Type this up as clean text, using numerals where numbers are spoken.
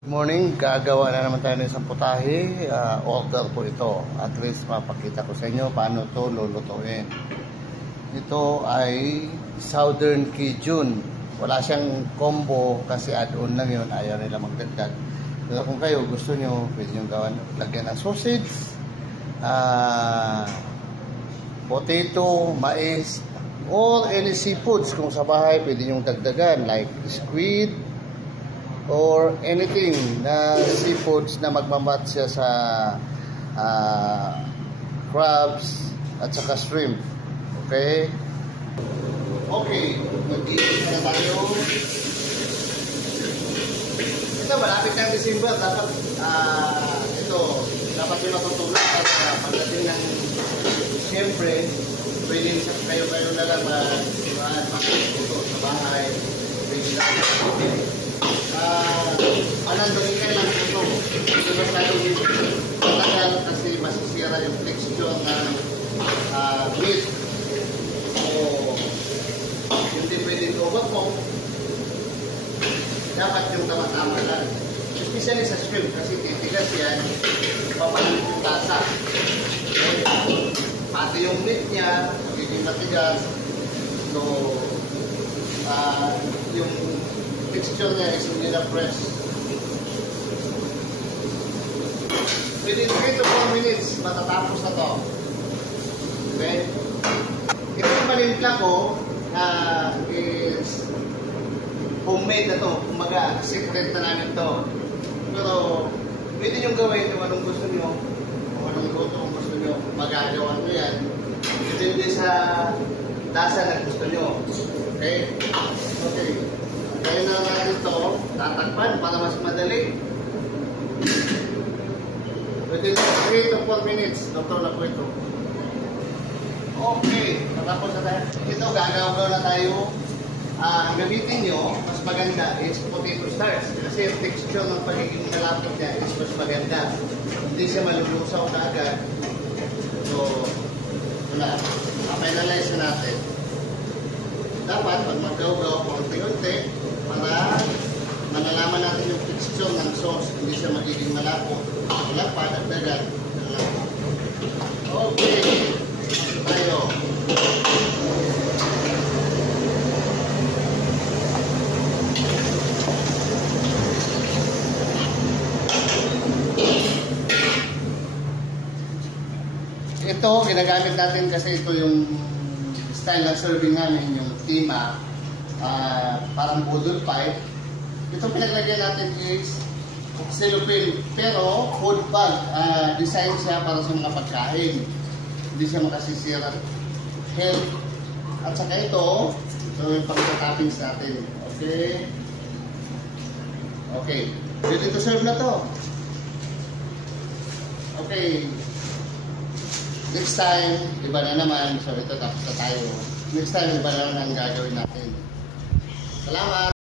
Good morning, gagawa na naman tayo ng isang putahe. Order po ito. At least mapakita ko sa inyo paano ito lulutuin. Ito ay Southern Cajun. Wala siyang combo kasi add-on lang yun. Ayaw nila magdagdag. Pero kung kayo gusto nyo, pwede nyo gawan. Lagyan ng sausage, potato, mais, or any seafoods. Kung sa bahay, pwede nyo dagdagan. Like squid, or anything na seafoods na magmamatch siya sa crabs at saka shrimp. Okay? Okay, mag-iisip na tayo. Ito, malapit ng December. Dapat, dapat yung matutunan. Pagdating ng siyempre, pwede kayo na lang mag-ito sa bahay. Pwede lang panandali kayo lang ito. Ito masyado dito. Matagal kasi masisira yung texture ng meat. So, hindi pwede ito overcook. Dapat yung tama-tama lang. Especially sa shrimp kasi titigas yan. Papalit yung tasa. Pati yung meat niya, magiging matigas. So, yung texture niya is hindi na fresh. Within 3 to 4 minutes, matatapos na to. Okay? Ito yung manimpla ko is homemade na to. Kumaga, secret na namin to. Pero, pwede nyo gawin kung anong gusto nyo. Kung anong luto kung gusto nyo. Magagawa nyo yan. Depende sa lasa na gusto nyo. Okay? Okay. Kaya na natin ito, tatakpan para mas madali. Within 3 to 4 minutes, doktor na po ito. Okay, matapos na tayo. Ito, gagawin na tayo. Ang gamitin nyo, mas maganda is potato starch. Kasi yung texture ng pagiging malapot niya is mas maganda. Hindi siya malulusaw na agad. So, wala. Finalize na natin. Dapat, pag mag-gaw-gaw, konti-konti, para malalaman natin yung texture ng sauce, hindi siya magiging malapot. Wala pa, dagdagan. Okay. Tayo. Ito, ginagamit natin kasi ito yung style na serving namin, yung tima. Parang budol pipe. Ito pinaglagyan natin is cellophane, pero food bag. Design siya para sa mga pagkain. Hindi siya makasisira. Health. At saka ito yung pagka-toppings natin. Okay? Okay. Ready to serve na to. Okay. Next time, iba na naman. So ito, tapos na tayo. Next time, iba na naman ang gagawin natin. Salamat!